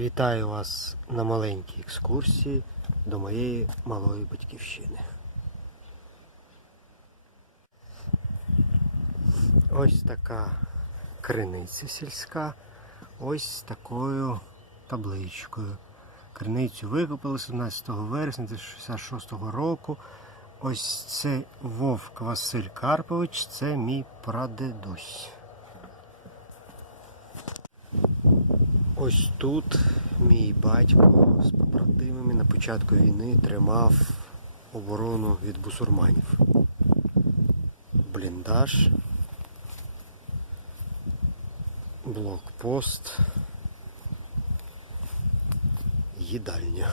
Вітаю вас на маленькій екскурсії до моєї малої батьківщини. Ось така криниця сільська, ось такою табличкою. Криницю викопали 17 вересня 1966 року. Ось це Вовк Василь Карпович, це мій прадедусь. Ось тут мій батько з побратимами на початку війни тримав оборону від бусурманів. Бліндаж, блокпост, їдальня.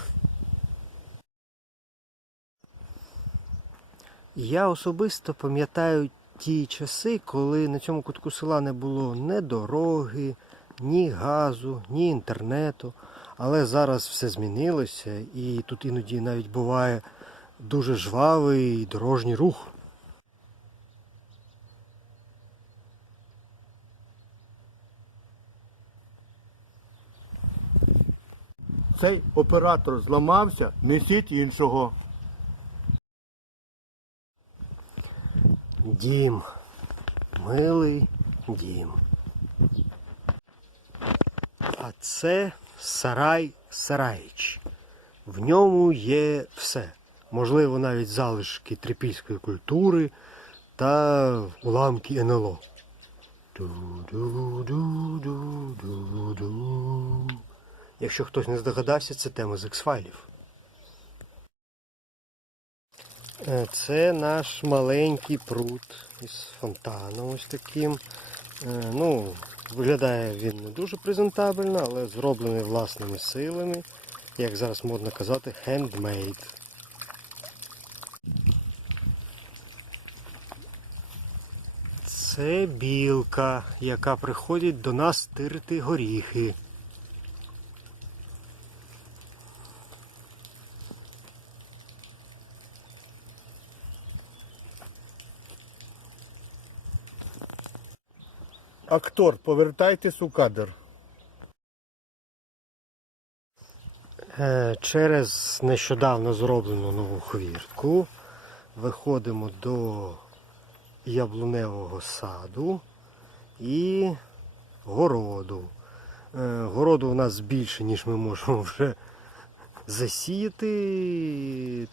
Я особисто пам'ятаю ті часи, коли на цьому кутку села не було ні дороги, ні газу, ні інтернету. Але зараз все змінилося і тут іноді навіть буває дуже жвавий дорожній рух. Цей оператор зламався, несіть іншого. Дім. Милий дім. А це сарай Сараїч. В ньому є все. Можливо, навіть залишки трипільської культури та уламки НЛО. Якщо хтось не здогадався, це тема з X-файлів. Е, Це наш маленький пруд із фонтаном ось таким. Е, Ну, виглядає він не дуже презентабельно, але зроблений власними силами, як зараз модно казати, handmade. Це білка, яка приходить до нас тирити горіхи. Актор, повертайтесь у кадр. Е, Через нещодавно зроблену нову хвіртку виходимо до яблуневого саду і городу. Е, Городу у нас більше, ніж ми можемо вже засіяти.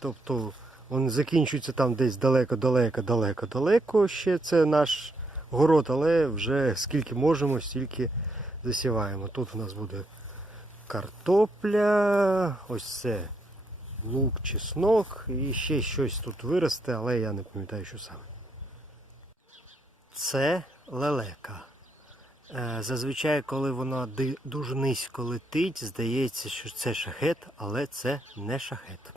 Тобто він закінчується там десь далеко-далеко, далеко-далеко. Ще це наш город, але вже скільки можемо, стільки засіваємо. Тут у нас буде картопля, ось це лук, чеснок і ще щось тут виросте, але я не пам'ятаю, що саме. Це лелека. Е, Зазвичай, коли вона дуже низько летить, здається, що це шахет, але це не шахет.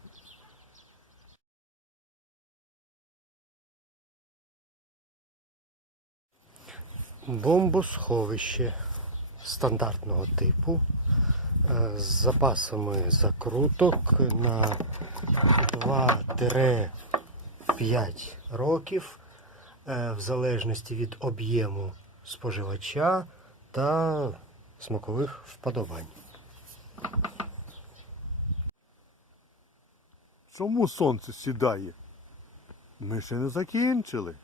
Бомбосховище стандартного типу е, з запасами закруток на 2-5 років е, в залежності від об'єму споживача та смакових вподобань. Чому сонце сідає? Ми ще не закінчили.